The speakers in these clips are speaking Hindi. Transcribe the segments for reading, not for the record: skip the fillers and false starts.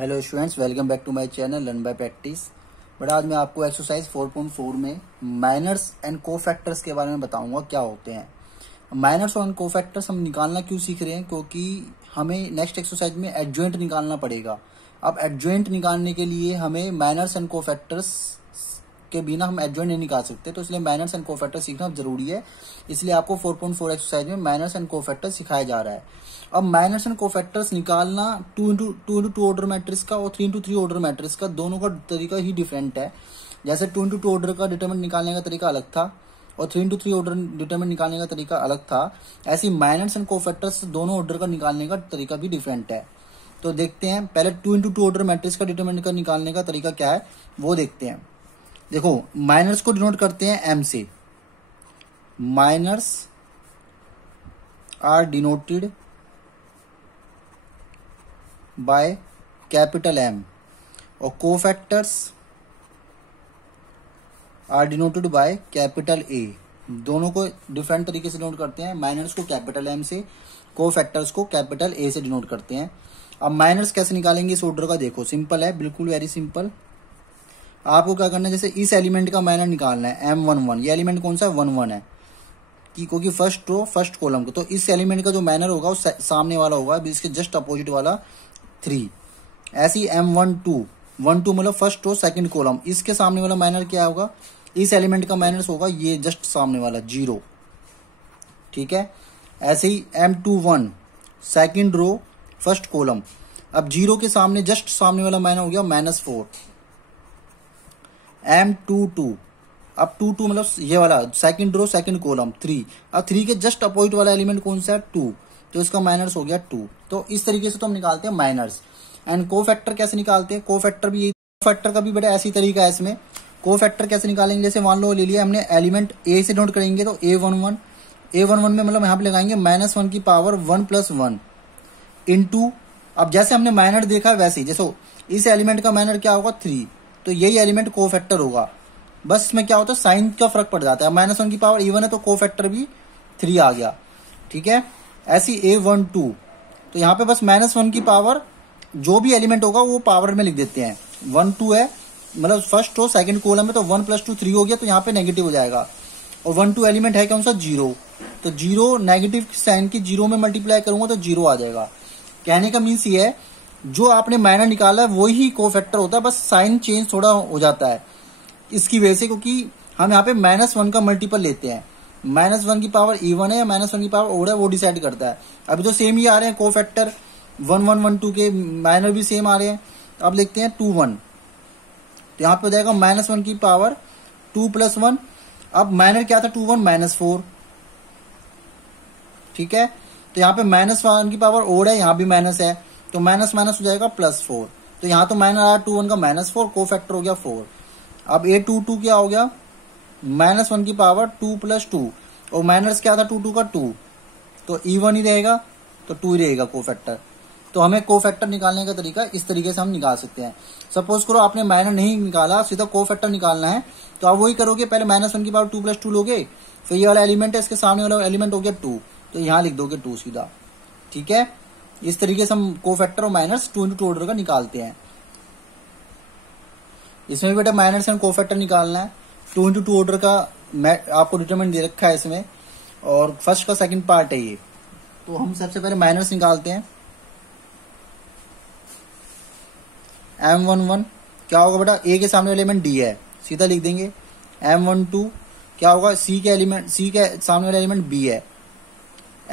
Hello students, welcome back to my channel learn by practice. But आज मैं आपको एक्सरसाइज 4.4 में माइनर्स एंड कोफैक्टर्स के बारे में बताऊंगा क्या होते हैं। माइनर्स और कोफैक्टर्स हम निकालना क्यों सीख रहे हैं, क्योंकि हमें नेक्स्ट एक्सरसाइज में एडजॉइंट निकालना पड़ेगा। अब एडजॉइंट निकालने के लिए हमें माइनर्स एंड कोफैक्टर्स के बिना हम एडजॉइंट नहीं निकाल सकते, तो इसलिए माइनर्स एंड कोफैक्टर्स सीखना जरूरी है। इसलिए आपको 4.4 एक्सरसाइज में माइनर्स एंड कोफैक्टर्स सिखाया जा रहा है। अब माइनर्स एंड कोफैक्टर्स निकालना 2x2 ऑर्डर मैट्रिक्स का और 3x3 ऑर्डर मैट्रिक्स का दोनों का तरीका ही डिफरेंट है। जैसे 2x2 ऑर्डर का डिटरमिनेंट निकालने का तरीका अलग था और 3x3 ऑर्डर डिटरमिनेंट निकालने का तरीका अलग था, ऐसी माइनर्स एंड कोफैक्टर्स दोनों ऑर्डर का निकालने का तरीका भी डिफरेंट है। तो देखते हैं, पहले 2x2 ऑर्डर मैट्रिक्स का डिटरमिनेंट का निकालने का तरीका क्या है वो देखते हैं। देखो, माइनर्स को डिनोट करते हैं एम से। Minors are denoted by capital M और cofactors are denoted by capital A. दोनों को डिफरेंट तरीके से डिनोट करते हैं। माइनर्स को कैपिटल एम से, कोफैक्टर्स को कैपिटल ए से डिनोट करते हैं। अब माइनर्स कैसे निकालेंगे इस ऑर्डर का, देखो सिंपल है, बिल्कुल वेरी सिंपल। आपको क्या करना है, जैसे इस एलिमेंट का माइनर निकालना है M11। ये एलिमेंट कौन सा है, 11 है, क्योंकि फर्स्ट रो फर्स्ट कॉलम को, तो इस एलिमेंट का जो माइनर होगा वो सामने वाला होगा, इसके जस्ट अपोजिट वाला 3। ऐसी M12 मतलब फर्स्ट रो सेकंड कॉलम, इसके सामने वाला माइनर क्या होगा, इस एलिमेंट का माइनर होगा ये जस्ट सामने वाला 0। ठीक है। ऐसे ही M21 second row first column, अब 0 के सामने जस्ट सामने वाला माइनर हो गया -4। M22 अब 22 मतलब ये वाला सेकंड रो सेकंड कॉलम 3। अब 3 के जस्ट अपोजिट वाला एलिमेंट कौन सा है, 2, तो इसका माइनर्स हो गया 2। तो इस तरीके से तो हम निकालते हैं माइनर्स। एंड कोफैक्टर कैसे निकालते हैं, कोफैक्टर भी कोफैक्टर का भी बड़ा ऐसी तरीका है इसमें। कोफैक्टर कैसे निकालेंगे, जैसे मान लो ले लिया हमने एलिमेंट ए से नोट करेंगे, तो A11 में मतलब यहाँ पे लगाएंगे -1 की पावर 1 + 1 इंटू, अब जैसे हमने माइनर देखा वैसे ही, जैसे इस एलिमेंट का माइनर क्या होगा 3, तो यही एलिमेंट कोफैक्टर होगा। बस इसमें क्या होता है, साइन का फर्क पड़ जाता है। -1 की पावर इवन है तो कोफैक्टर भी 3 आ गया। ठीक है। ऐसी A12, तो यहाँ पे बस -1 की पावर जो भी एलिमेंट होगा वो पावर में लिख देते हैं। 1 2 है, मतलब फर्स्ट रो सेकंड कॉलम में, तो 1 + 2 3 हो गया, तो यहाँ पे नेगेटिव हो जाएगा। और 1 2 एलिमेंट है कौन सा, 0, तो 0 नेगेटिव साइन की 0 में मल्टीप्लाई करूंगा तो 0 आ जाएगा। कहने का मीन्स ये है, जो आपने माइनर निकाला है वही कोफैक्टर होता है, बस साइन चेंज थोड़ा हो जाता है इसकी वजह से, क्योंकि हम यहाँ पे -1 का मल्टीपल लेते हैं। -1 की पावर इवन है या -1 की पावर ओड है वो डिसाइड करता है। अभी तो सेम ही आ रहे हैं कोफैक्टर, 1 1 1 2 के माइनर भी सेम आ रहे हैं। अब लिखते हैं 2 1, तो यहाँ पे हो जाएगा -1 की पावर 2 + 1। अब माइनर क्या था 2 1 -4। ठीक है। तो यहाँ पे -1 की पावर ओड है, यहाँ भी माइनस है, तो माइनस माइनस हो जाएगा +4। तो यहाँ तो माइनर आया 2 1 का -4, कोफैक्टर हो गया 4। अब A22 क्या हो गया, -1 की पावर 2 + 2, और माइनस क्या था 2 2 का 2, तो E1 ही रहेगा, तो 2 ही रहेगा कोफैक्टर। तो हमें कोफैक्टर निकालने का तरीका इस तरीके से हम निकाल सकते हैं। सपोज करो आपने माइनर नहीं निकाला, सीधा कोफैक्टर निकालना है, तो आप वही करोगे, पहले -1 की पावर 2 + 2 लोगे, फिर ये वाला एलिमेंट है, इसके सामने वाला एलिमेंट हो गया 2, तो यहाँ लिख दोगे 2 सीधा। ठीक है। इस तरीके से हम कोफैक्टर और माइनर्स 2x2 ऑर्डर का निकालते हैं। इसमें भी बेटा माइनर्स एंड कोफैक्टर निकालना है। 2x2 ऑर्डर का आपको डिटरमिनेंट दे रखा है इसमें, और फर्स्ट का सेकंड पार्ट है ये। तो हम सबसे पहले माइनर्स निकालते हैं। M11 क्या होगा बेटा, ए के सामने एलिमेंट D है, सीधा लिख देंगे। M12 क्या होगा, सी के सामने वाला एलिमेंट B है।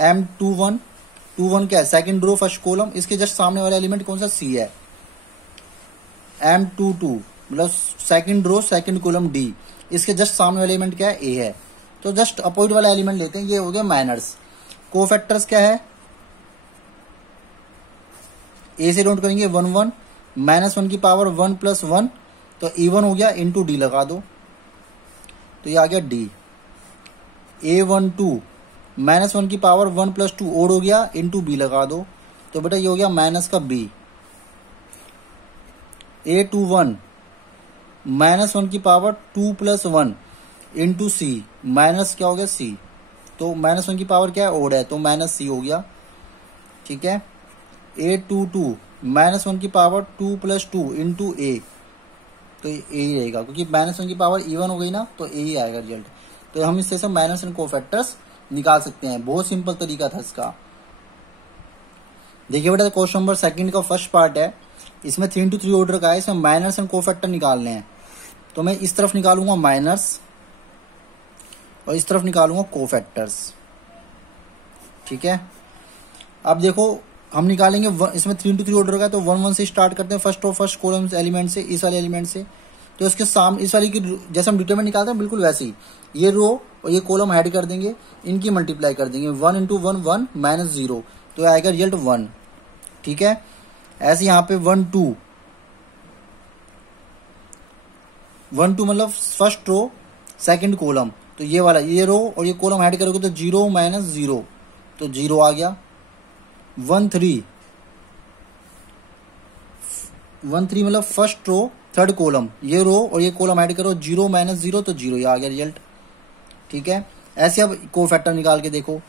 M21 क्या है, सेकंड रो फर्स्ट कॉलम, इसके जस्ट सामने वाला एलिमेंट कौन सा, C है। M22 मतलब second row second column D, इसके जस्ट सामने वाला एलिमेंट क्या है, A है। तो जस्ट अपोजिट वाला एलिमेंट लेते हैं, ये हो गया माइनर्स। कोफैक्टर्स क्या है, A से नोट करेंगे 1 1, -1 की पावर 1 + 1, तो E1 हो गया, इंटू D लगा दो, तो ये आ गया D। A12 -1 की पावर 1 + 2 और हो गया, इंटू B लगा दो, तो बेटा ये हो गया माइनस का B। A21 -1 की पावर 2 + 1 इंटू C, माइनस क्या हो गया C, तो -1 की पावर क्या है, ओड है, तो -C हो गया। ठीक है। A22 -1 की पावर 2 + 2 इंटू ए, तो ए ही रहेगा क्योंकि -1 की पावर इवन हो गई ना, तो ए ही आएगा रिजल्ट। तो हम इससे सब माइनस एंड कोफैक्टर्स निकाल सकते हैं। बहुत सिंपल तरीका था इसका। देखिए बेटा, क्वेश्चन नंबर सेकंड का फर्स्ट पार्ट है, इसमें 3 into 3 ऑर्डर का है, इसमें माइनस एंड कोफैक्टर निकालने हैं। तो मैं इस तरफ निकालूंगा माइनस और इस तरफ निकालूंगा कोफैक्टर्स, ठीक है। अब देखो हम निकालेंगे इसमें 3 into 3 ऑर्डर का है, तो 1 1 से स्टार्ट करते हैं, फर्स्ट कॉलम एलिमेंट से, इस वाले एलिमेंट से। तो इसके सामने इस वाली की जैसे हम डिटरमिनेंट निकालते हैं बिल्कुल वैसे ही ये रो और ये कॉलम ऐड कर देंगे, इनकी मल्टीप्लाई कर देंगे। 1 into 1 1 -0, तो आएगा रिजल्ट 1, ठीक है। ऐसे यहाँ पे 1 2 मतलब फर्स्ट रो सेकंड कॉलम, तो ये वाला ये रो और ये कॉलम ऐड करोगे तो 0 -0, तो 0 आ गया। 1 3 मतलब फर्स्ट रो थर्ड कॉलम, ये रो और ये कॉलम ऐड करो 0 -0, तो 0, ये आ गया रिजल्ट, ठीक है। ऐसे अब कोफैक्टर निकाल के देखो,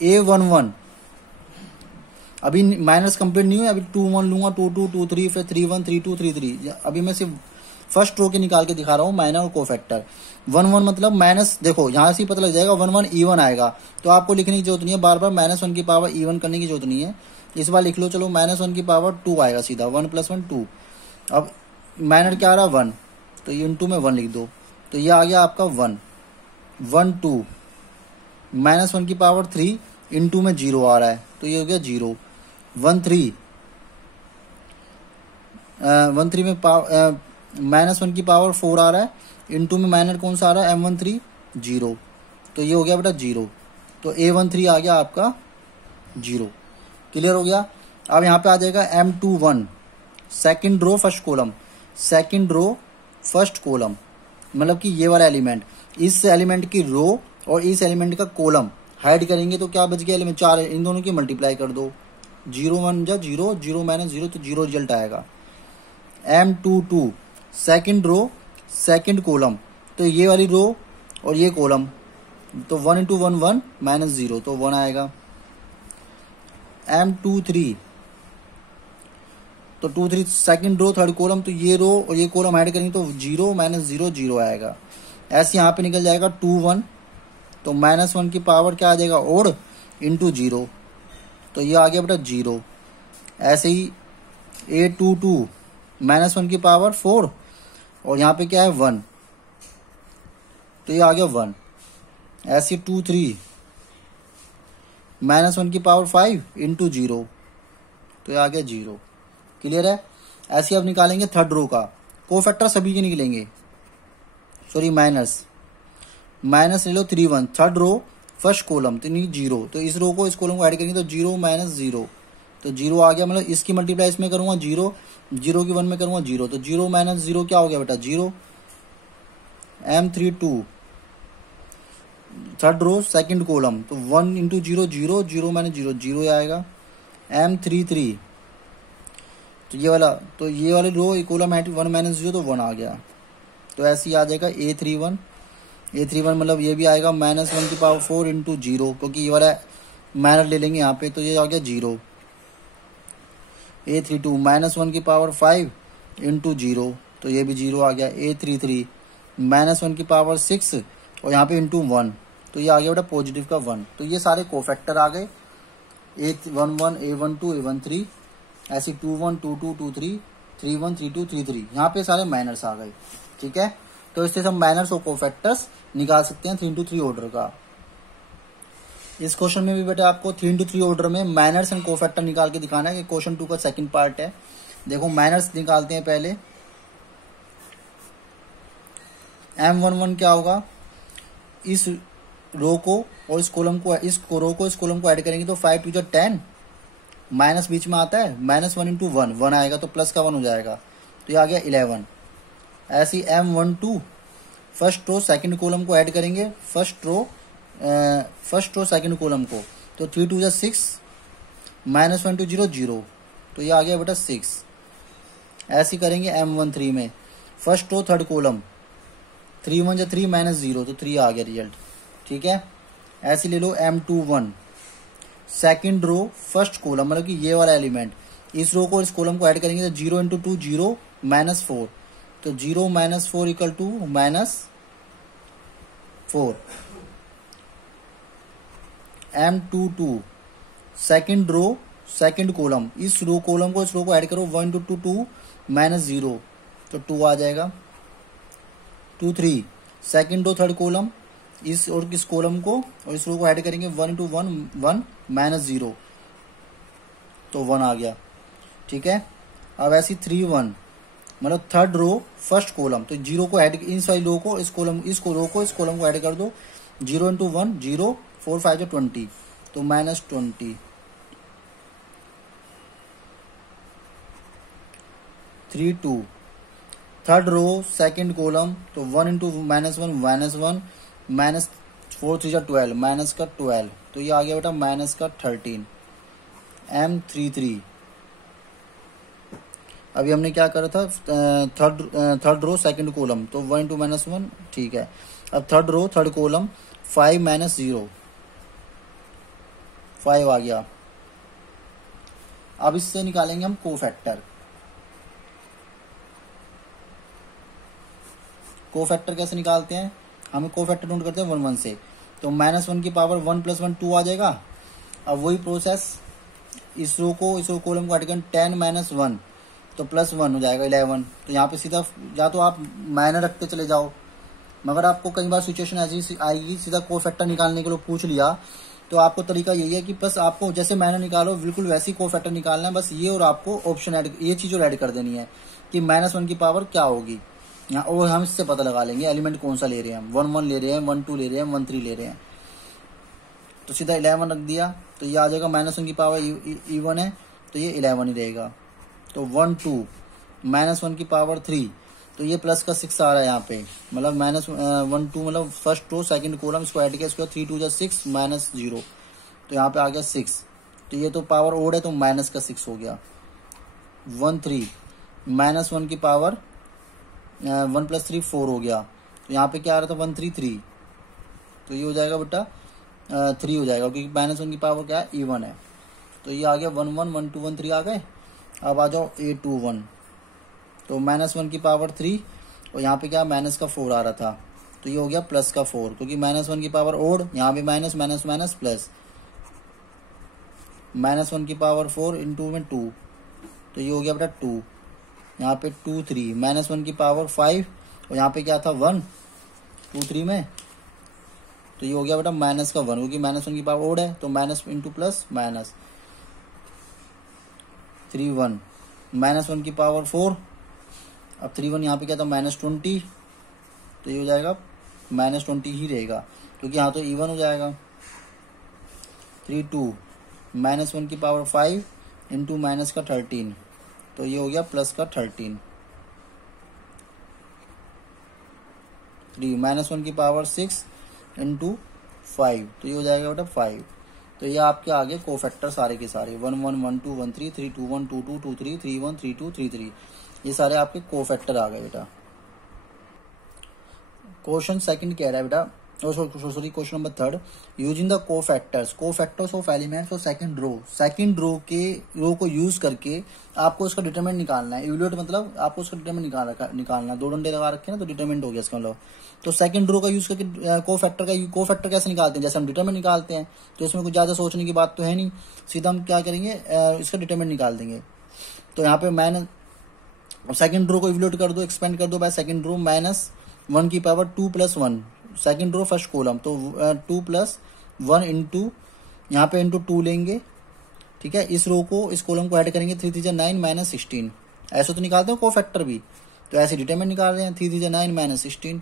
A1 1, अभी माइनस कंप्लीट नहीं हुआ, अभी 2 1 लूंगा, 2 2 2 3, फिर 3 1 3 2 3 3। अभी मैं सिर्फ फर्स्ट रो के निकाल के दिखा रहा हूँ माइनस और कोफैक्टर। 1 1 मतलब माइनस, देखो यहाँ से ही पता लग जाएगा 1 1 इवन आएगा, तो आपको लिखने की जरूरत नहीं है बार बार -1 की पावर इवन करने की जरूरत नहीं है। इस बार लिख लो, चलो -1 की पावर 2 आएगा सीधा, 1 + 1 2। अब माइनर क्या आ रहा 1, तो ये इंटू में 1 लिख दो, तो ये आ गया आपका 1 1 2। -1 की पावर 3 इंटू में 0 आ रहा है, तो ये हो गया 0 1 3। 1 3 में -1 की पावर 4 आ रहा है, इंटू में माइनर कौन सा आ रहा है M13 0, तो ये हो गया बेटा 0, तो A13 आ गया आपका 0। क्लियर हो गया। अब यहाँ पे आ जाएगा M21 second row first column, second row first column मतलब कि ये वाला एलिमेंट, इस एलिमेंट की रो और इस एलिमेंट का कॉलम हाइड करेंगे तो क्या बच गया एलिमेंट 4 है, इन दोनों की मल्टीप्लाई कर दो, 0 1 जा 0 0 -0, तो 0 रिजल्ट आएगा। M22 second row second column, तो ये वाली रो और ये कॉलम, तो 1 into 1 1 -0, तो 1 आएगा। M23 तो 2 3 सेकंड रो थर्ड कॉलम, तो ये रो और ये कॉलम ऐड करेंगे तो 0 -0 0 आएगा। ऐसे यहाँ पे निकल जाएगा 2 1, तो -1 की पावर क्या आ जाएगा ओड इंटू 0, तो ये आ गया बेटा 0। ऐसे ही A22 -1 की पावर 4 और यहाँ पे क्या है 1, तो ये आ गया 1। ऐसे 2 3 -1 की पावर 5 इंटू 0, तो ये आ गया 0। क्लियर है। ऐसे अब निकालेंगे थर्ड रो का, कोफैक्टर सभी के निकलेंगे, सॉरी माइनस ले लो 3 1 थर्ड रो फर्स्ट कॉलम, तो नहीं 0, तो इस रो को इस कॉलम को ऐड करेंगे तो 0 -0, तो 0 आ गया। मतलब इसकी मल्टीप्लाई इसमें करूंगा 0 0 की 1 में करूंगा 0, तो 0 -0 क्या हो गया बेटा 0। M32 third row second column, तो 1 इंटू 0 0 0 -0 0 आएगा। M33 तो ये वाला, तो ये वाले रो कॉलम ऐड 1 -0, तो 1 आ गया। तो ऐसे ही आ जाएगा A31 मतलब ये भी आएगा -1 की पावर 4 इंटू 0, क्योंकि ये वाला माइनर ले लेंगे यहाँ पे, तो ये आ गया 0। A32 -1 की पावर 5 इंटू 0, तो ये भी 0 आ गया। A33 -1 की पावर 6 और यहाँ पे इंटू 1, तो ये आ गया बेटा पॉजिटिव का 1। तो ये सारे कोफैक्टर आ गए, A11 A12 A13, ऐसे 2 1 2 2 2 3 3 1 3 2 3 3, यहाँ पे सारे माइनर्स आ गए, ठीक है। तो इससे हम माइनर्स और कोफैक्टर्स निकाल सकते हैं 3 into 3 ऑर्डर का। इस क्वेश्चन में भी बेटा आपको 3 into 3 ऑर्डर में माइनर्स एंड कोफैक्टर निकाल के दिखाना है, कि क्वेश्चन 2 का सेकंड पार्ट है। देखो माइनर्स निकालते हैं पहले। M11 क्या होगा, इस रो को और इस कॉलम को, इस रो को इस कॉलम को ऐड करेंगे तो 5 2 10, माइनस बीच में आता है, -1 इंटू 1 1 आएगा, तो प्लस का 1 हो जाएगा, तो ये आ गया 11। ऐसी M12 first row second column को ऐड करेंगे, फर्स्ट रो सेकंड कॉलम को, तो 3 2 6 -1 2 0 0, तो ये आ गया बेटा 6। ऐसे करेंगे M13 में फर्स्ट रो थर्ड कॉलम, 3 1 3 -0, तो 3 आ गया रिजल्ट, ठीक है। ऐसे ले लो M21 second row first column मतलब कि ये वाला एलिमेंट, इस रो को इस कॉलम को ऐड करेंगे तो 0 इंटू 2 0 -4, तो 0 - 4 equal to -4। M22 second row second column, इस रो कॉलम को इस रो को ऐड करो 1 इंटू 2 2 -0, तो 2 आ जाएगा। 2 3 सेकंड रो थर्ड कॉलम, इस और किस कॉलम को और इस रो को ऐड करेंगे 1 इंटू 1 1 -0, तो 1 आ गया। ठीक है, अब ऐसी 3 1 मतलब थर्ड रो फर्स्ट कॉलम, तो 0 को ऐड इन सारी रो को इस कॉलम रो को इस कॉलम को ऐड कर दो। 0 इंटू 1 0 4 5 20, तो -20। 3 2 थर्ड रो सेकंड कॉलम, तो 1 इंटू -1 -1 -4 3 12 माइनस का 12, तो ये आ गया बेटा माइनस का 13। M33 अभी हमने क्या करा था, थर्ड रो सेकंड कॉलम, तो 1 इंटू -1, ठीक है। अब थर्ड रो थर्ड कॉलम 5 -0, 5 आ गया। अब इससे निकालेंगे हम कोफैक्टर। कोफैक्टर कैसे निकालते हैं, हम कोफैक्टर नोट करते हैं 1 1 से, तो -1 की पावर 1 + 1 2 आ जाएगा। अब वही प्रोसेस इस रो कॉलम को ऐड करें 10 - 1, तो +1 हो जाएगा 11। तो यहाँ पे सीधा या तो आप माइनर रखते चले जाओ, मगर आपको कई बार सिचुएशन ऐसी आएगी सीधा कोफैक्टर निकालने के लिए पूछ लिया, तो आपको तरीका यही है कि बस आपको जैसे माइनर निकालो बिल्कुल वैसे ही कोफैक्टर निकालना है। बस ये और आपको ऑप्शन ऐड, ये चीज और ऐड कर देनी है कि -1 की पावर क्या होगी, और हम इससे पता लगा लेंगे एलिमेंट कौन सा ले रहे हैं, 1 1 ले रहे हैं, 1 2 ले रहे हैं, 1 3 ले रहे हैं। तो सीधा 11 रख दिया, तो ये आ जाएगा -1 की पावर E1 है, तो ये 11 ही रहेगा। तो 1 2 -1 की पावर 3, तो ये प्लस का 6 आ रहा है यहाँ पे, मतलब -1 2 मतलब फर्स्ट रो सेकंड कॉलम, इसको ऐड किया, इसको 3 2 6 -0, तो यहाँ पे आ गया 6। तो ये तो पावर ओड है, तो माइनस का 6 हो गया। 1 3 -1 की पावर 1 + 3 4 हो गया, तो यहाँ पे क्या आ रहा था 1 3 3, तो ये हो जाएगा बेटा 3 हो जाएगा, क्योंकि -1 की पावर क्या है E1 है। तो ये आ गया 1 1 1 2 1 3 आ गए। अब आ जाओ A21, तो -1 की पावर 3, और यहाँ पे क्या माइनस का 4 आ रहा था, तो ये हो गया प्लस का 4, क्योंकि -1 की पावर ओड, यहाँ पे माइनस माइनस माइनस प्लस, -1 की पावर 4 इंटू में 2, तो ये हो गया बेटा 2। यहाँ पे 2 3 -1 की पावर 5, और यहाँ पे क्या था 1 2 3 में, तो ये हो गया बेटा माइनस का 1, क्योंकि -1 की पावर ओड है, तो माइनस इंटू प्लस माइनस। 3 1 -1 की पावर 4, अब 3 1 यहाँ पे क्या था -20, तो ये हो जाएगा -20 ही रहेगा, क्योंकि यहाँ तो E1 हो जाएगा। 3 2 -1 की पावर 5 इंटू माइनस का 13, तो ये हो गया प्लस का 13। 3 -1 की पावर 6 इंटू 5, तो ये हो जाएगा बेटा 5। तो ये आपके आगे कोफैक्टर सारे के सारे 1 1 1 2 1 3 3 2 1 2 2 2 3 3 1 3 2 3 3, ये सारे आपके कोफैक्टर आ गए बेटा। क्वेश्चन सेकंड कह रहा है बेटा, sorry question number 3, using the cofactors of elements और सेकंड रो को यूज करके आपको उसका डिटरमिनेंट निकालना है। इवैल्यूएट मतलब आपको उसका डिटरमिनेंट निकालना, 2 डंडे लगा रखे ना, तो डिटरमिनेंट हो गया इसका मतलब। तो सेकंड रो का यूज करके कोफैक्टर कैसे निकालते हैं, जैसे हम डिटरमिनेंट निकालते हैं, तो इसमें कुछ ज्यादा सोचने की बात तो है नहीं, सीधा हम क्या करेंगे इसका डिटरमिनेंट निकाल देंगे। तो यहाँ पे मैंने सेकंड रो को इवैल्यूएट कर दो, एक्सपेंड कर दो बाय सेकंड रो, -1 की power 2 + 1, second row first column, तो 2 + 1 इंटू यहाँ पे इंटू 2 लेंगे, ठीक है। इस रो को इस कॉलम को ऐड करेंगे, 3 3 9 -16, ऐसे तो निकालते हो कोफैक्टर भी, तो ऐसे डिटरमिनेंट निकाल रहे हैं, 3 3 9 -16।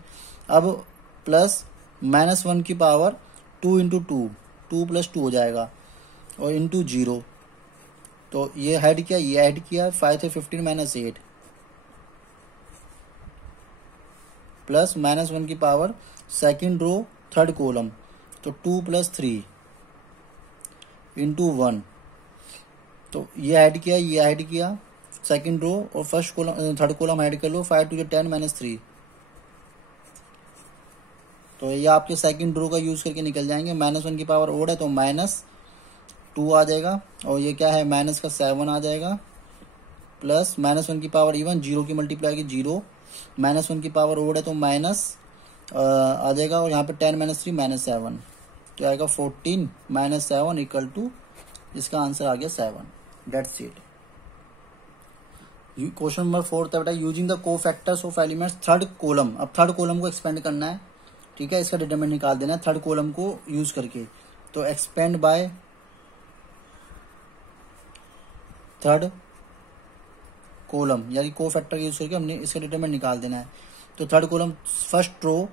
अब प्लस -1 की पावर 2 इंटू 2, 2 + 2 हो जाएगा, और इंटू 0, तो ये ऐड किया, ये ऐड किया, 5 × 15 -8, प्लस -1 की power second row third column, तो 2 + 3 इंटू 1, तो ये ऐड किया, ये ऐड किया, सेकंड रो और first column third column add कर लो, 5 × 10 -3, तो ये आपके सेकंड रो का यूज करके निकल जाएंगे। -1 की पावर ओड है, तो -2 आ जाएगा, और ये क्या है माइनस का 7 आ जाएगा, प्लस -1 की पावर इवन, 0 की मल्टीप्लाई की 0, -1 की पावर ओड है तो माइनस आ जाएगा, और यहाँ पे 10 - 3 -7, तो आएगा 14 - 7 इक्वल टू, इसका आंसर आ गया 7। That's it. क्वेश्चन नंबर 4 था बेटा, using the cofactors of elements third column. अब थर्ड कॉलम को एक्सपेंड करना है, ठीक है, इसका डिटरमिनेंट निकाल देना है थर्ड कॉलम को यूज करके। तो एक्सपेंड बाय थर्ड कॉलम, यानी कोफैक्टर यूज करके हमने इसका डिटरमिनेंट निकाल देना है। तो third column, first row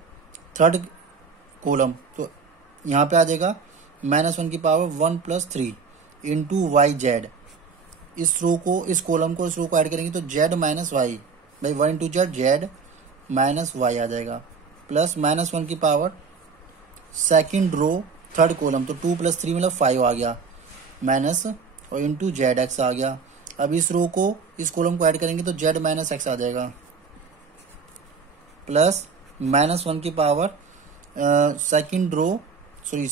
third column, तो यहाँ पे आ जाएगा -1 की पावर 1 + 3 इंटू वाई जेड। इस रो को, इस कॉलम को, इस रो को ऐड करेंगे तो जेड माइनस वाई, भाई 1 इंटू जेड माइनस वाई आ जाएगा, प्लस -1 की power second row third column, तो 2 + 3 मतलब 5 आ गया, माइनस और इंटू जेड एक्स आ गया। अब इस रो को, इस कॉलम को ऐड करेंगे तो जेड माइनस एक्स आ जाएगा, प्लस -1 की पावर सेकंड रो, सॉरी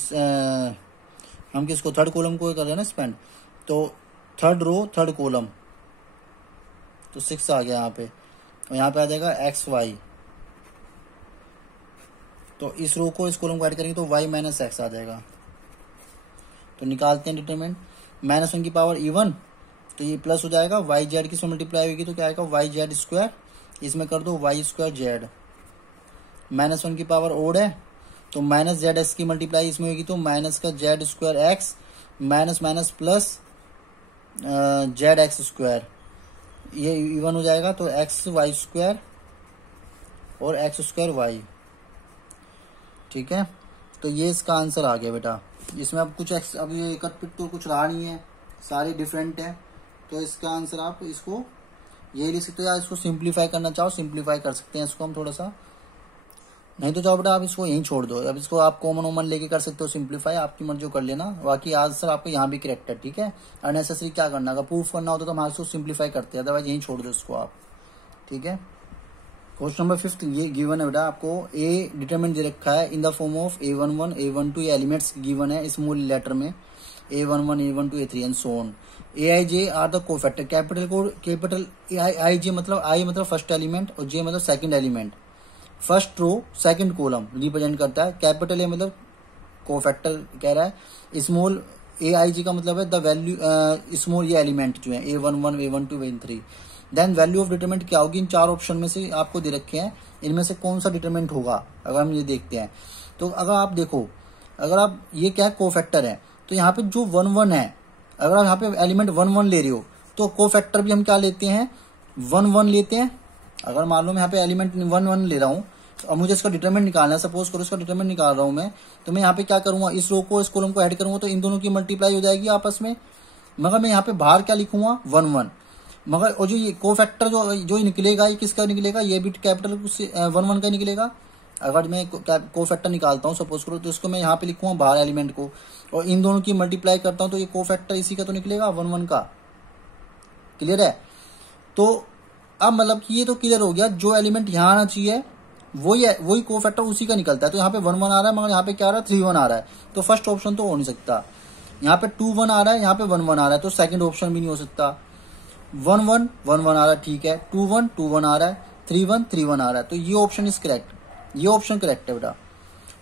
हम किसको, थर्ड कॉलम को कर रहे हैं ना स्पेंड, तो थर्ड रो थर्ड कॉलम, तो 6 आ गया यहाँ पे, और यहाँ पे आ जाएगा एक्स वाई। तो इस रो को इस कॉलम को ऐड करेंगे तो वाई माइनस एक्स आ जाएगा। तो निकालते हैं डिटरमिनेंट, -1 की पावर इवन, तो ये प्लस हो जाएगा, वाई जेड की मल्टीप्लाई होगी तो क्या आएगा, वाई जेड स्क्वायर, इसमें कर दो वाई स्क्वायर जेड। -1 की पावर ओड है तो माइनस जेड एक्स की मल्टीप्लाई इसमें होगी तो माइनस का Z square x, minus minus plus Z x square, ये इवन हो जाएगा तो एक्स वाई स्क्वायर और एक्स स्क्वायर वाई, ठीक है। तो ये इसका आंसर आ गया बेटा। इसमें अब कुछ अब ये इकट्ठे तो कुछ रहा नहीं है, सारे डिफरेंट है, तो इसका आंसर आप इसको ये लिख सकते हो, या इसको सिंप्लीफाई करना चाहो सिंप्लीफाई कर सकते हैं इसको हम थोड़ा सा, नहीं तो चाहो बेटा आप इसको यहीं छोड़ दो। अब इसको आप कॉमन वॉमन लेके कर सकते हो सिंप्लीफाई, आपकी मर्जी कर लेना, बाकी आंसर आपको यहाँ भी करेक्ट है, ठीक है। अननेसेसरी क्या करना, अगर प्रूफ करना होता तो हम इसको सिंप्लीफाई करते हैं, अदरवाइज यहीं छोड़ दो इसको आप, ठीक है। क्वेश्चन नंबर 5 ये गिवन है बेटा आपको, ए डिटरमिनेंट दे रखा है in the form of A11 A12, ये एलिमेंट्स गिवन है स्मॉल लेटर में, A11 A12 A3 and so on. AIJ are the cofactor, capital AIJ मतलब I मतलब फर्स्ट एलिमेंट और J मतलब second element, first row second column represent करता है। कैपिटल A मतलब कोफैक्टर कह रहा है, स्मॉल AIJ का मतलब है द वैल्यू, स्मॉल ये एलिमेंट जो है A11 A12 A3। Then value of determinant क्या होगी, इन चार ऑप्शन में से आपको दे रखे हैं, इनमें से कौन सा डिटरमिनेंट होगा, अगर हम ये देखते हैं तो अगर आप देखो, अगर आप ये क्या कोफैक्टर है तो यहाँ पे जो 1 1 है, अगर आप यहाँ पे एलिमेंट 1 1 ले रहे हो तो कोफैक्टर भी हम क्या लेते हैं 1 1 लेते हैं। अगर मान लो मैं यहाँ पे एलिमेंट 1 1 ले रहा हूँ और मुझे इसका डिटरमिनेंट निकालना है, सपोज करो इसका डिटरमिनेंट निकाल रहा हूँ मैं, तो मैं यहाँ पे क्या करूंगा, इस रो को इस कॉलम को ऐड करूंगा तो इन दोनों की मल्टीप्लाई हो जाएगी आपस में, मगर मैं यहाँ पे बाहर क्या लिखूंगा 1 1, मगर और जो ये कोफैक्टर जो निकलेगा ये किसका निकलेगा, ये भी कैपिटल 1 1 का निकलेगा। अगर मैं कोफैक्टर निकालता हूँ सपोज करो तो इसको मैं यहाँ पे लिखूंगा बाहर एलिमेंट को, और इन दोनों की मल्टीप्लाई करता हूँ तो ये कोफैक्टर इसी का तो निकलेगा 1 1 का। क्लियर है। तो अब मतलब कि ये तो क्लियर हो गया, जो एलिमेंट यहाँ आना चाहिए वही कोफैक्टर उसी का निकलता है। तो यहाँ पे 1 1 आ रहा है, मगर यहाँ पे क्या आ रहा है 3 1 आ रहा है, तो फर्स्ट ऑप्शन तो हो नहीं सकता। यहाँ पे 2 1 आ रहा है, यहाँ पे 1 1 आ रहा है, तो सेकंड ऑप्शन भी नहीं हो सकता। 1 1 1 1 आ रहा है, ठीक है, 2 1 2 1 आ रहा है, 3 1 3 1 आ रहा है, तो ये ऑप्शन इज करेक्ट, ये ऑप्शन करेक्ट है बेटा।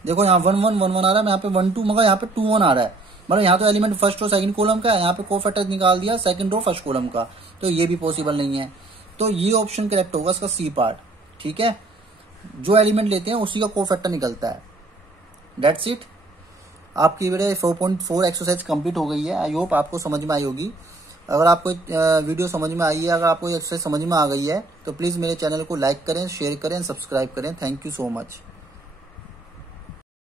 देखो यहाँ 1 1 1 1 आ रहा है, यहाँ पे 1 2, मगर यहाँ पे 2 1 आ रहा है, मतलब यहाँ तो element first row second column का है, यहाँ पे कोफैक्टर निकाल दिया सेकंड रो फर्स्ट कॉलम का, तो ये भी पॉसिबल नहीं है। तो ये ऑप्शन करेक्ट होगा इसका सी पार्ट, ठीक है। जो एलिमेंट लेते हैं उसी का कोफैक्टर निकलता है। That's it. आपकी बेटे 4.4 एक्सरसाइज कंप्लीट हो गई है। आई होप आपको समझ में आई होगी। अगर आपको वीडियो समझ में आई है, अगर आपको एक्सरसाइज समझ में आ गई है तो प्लीज़ मेरे चैनल को लाइक करें, शेयर करें, सब्सक्राइब करें। Thank you so much.